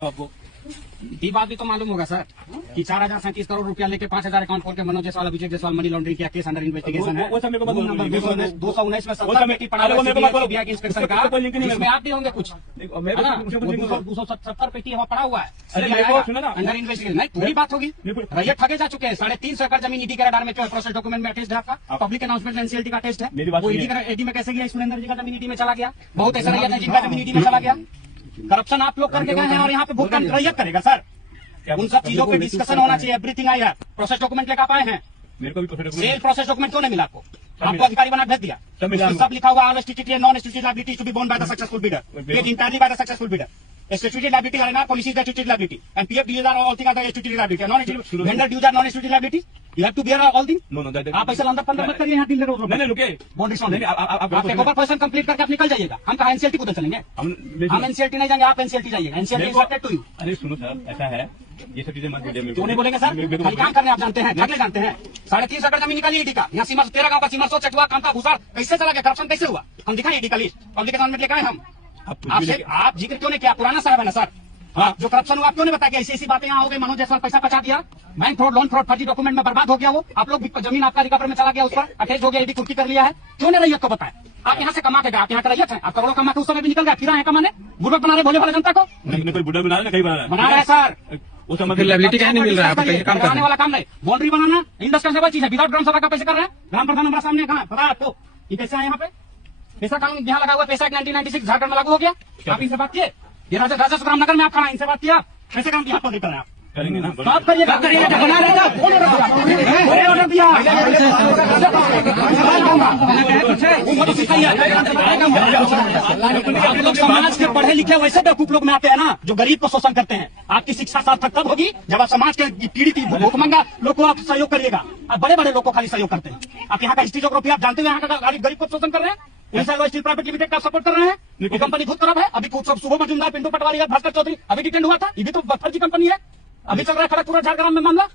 आपको ये बात भी तो मालूम होगा सर कि 4037 करोड़ रुपया लेके 5000 अकाउंट खोल के मनोज जायसवाल अभिषेक जायसवाल मनी लॉन्ड्रिंग किया, केस अंडर इन्वेस्टिगेशन है। वो सब मेरे को रूल नंबर 219 में 70 पेटी पड़ा हुआ सीबीआई के इंस्पेक्शन का, इसमें आप भी होंगे कुछ, 270 पेटी वहाँ पड़ा हुआ है अंडर इन्वेस्टिगेशन। नहीं पूरी बात होगी, रैयत ठगे जा चुके हैं। 350 एकड़ जमीन ईडी के रडार में प्रोसेस डॉक्यूमेंट में अटेस्ट है आपका, पब्लिक अनाउंसमेंट एनसीएलटी का टेस्ट है। वो ईडी में कैसे गया? सुरेंद्र जी का जमीन ईडी में चला गया, बहुत ऐसे रैयत है जिनका जमीन ईडी में चला गया। करप्शन आप लोग करके गए हैं और यहाँ पे भुगतान रैयत करेगा सर। उन सब चीजों पे डिस्कशन होना चाहिए। एवरीथिंग आई है। प्रोसेस डॉक्यूमेंट लेकर आए हैं, मेरे को भी सेल प्रोसेस डॉक्यूमेंट क्यों नहीं मिला आपको? आपको अधिकारी बना भेज दिया, सब लिखा हुआ all statutory and non statutory liability to be borne by the successful bidder, paid entirely by the successful bidder. Statutory liability are not policy statutory liability and PF dues are all things are statutory liability. Non vendor dues are non statutory liability. You have to bear all things. No, आप ऐसा लंदर पंदर मत करिए यहाँ dealer road. नहीं रुके, boundary नहीं, आप take over person complete करके आप निकल जाइएगा। हम कहाँ एनसीएलटी को चलेंगे? हम एनसीएलटी नहीं जाएंगे, आप एनसीएलटी जाइएगा। NCLT is to you. अरे सुनो सर, ऐसा है, ये सब चीजें मत बोलिए। क्यों नहीं बोलेंगे सर? खाली काम करने आप जानते हैं, ठगले जानते हैं। 3.5 एकड़ जमीन निकाली ईडी का, यहाँ सीमा 13 गाँव का सीमा सो चटुआ कामता भूसाड़ कैसे चला गया? करप्शन कैसे हुआ? हम दिखाए ईडी का लिस्ट, पब्लिक अनाउंसमेंट लेकर आए हम। आपसे आप जिक्र क्यों नहीं किया? पुराना साहब है ना सर, हाँ, जो करप्शन हुआ आप क्यों नहीं बताया? ऐसी बातें यहाँ हो गई, मनोज जायसवाल पैसा बचा दिया, बैंक फ्रॉड, लोन फ्रॉड, फर्जी डॉक्यूमेंट में बर्बाद हो गया वो। आप लोग जमीन आपका रिकवर में चला गया, उस पर अटैच हो गया, ईडी कुर्की कर लिया है। क्यों नहीं रैयत को बताया? आप यहाँ से कमा के गए, आप यहाँ का रैयत है, आप करोड़ों कमा के उस समय भी निकल गया, फिर आए कमाने बुढ़ा बना रहे भोले वाले जनता को। कोई बुढ़ा बना रहा है, बना रहा है सर। वो समझ लायबिलिटी क्या नहीं मिल रहा है, काम करने वाला काम नहीं। बाउंड्री बनाना इंडस्ट्रियल चीज है, विदाउट ग्राम सभा का पैसे कर रहे हैं। ग्राम प्रधान हमारे सामने कहा पता है आपको ये पैसे आए यहाँ पे? पैसा कानून यहाँ लगा हुआ, पैसा 1996 झारखंड में लागू हो गया। आप इनसे बात किए? ये राजस्व ग्रामनगर में आप खड़ा, इनसे बात किया? कैसे काम यहाँ तो नहीं कर रहे आप? करेंगे ना, बात करिए, बना लेगा। ऑर्डर दिया आप लोग समाज के पढ़े लिखे वैसे बेवकूफ लोग में आते हैं ना, जो गरीब को शोषण करते हैं। आपकी शिक्षा सार्थक तब होगी जब आप समाज के पीड़ित भूखमंगा लोग को आप सहयोग करिएगा। आप बड़े बड़े लोग को खाली सहयोग करते हैं। आप यहाँ का हिस्ट्री जोग्राफी आप जानते हैं, यहाँ का गरीब को शोषण कर रहे हैं। स्टील प्राइवेट लिमिटेड का सपोर्ट कर रहे हैं, ये कंपनी खुद खराब है। अभी सुबह मजूमदार, पिंटू पटवारी, भास्कर चौधरी अभी डिटेंड हुआ था, ये भी तो फर्जी कंपनी है। अभी चल रहा है खड़गपुर झारग्राम में मामला।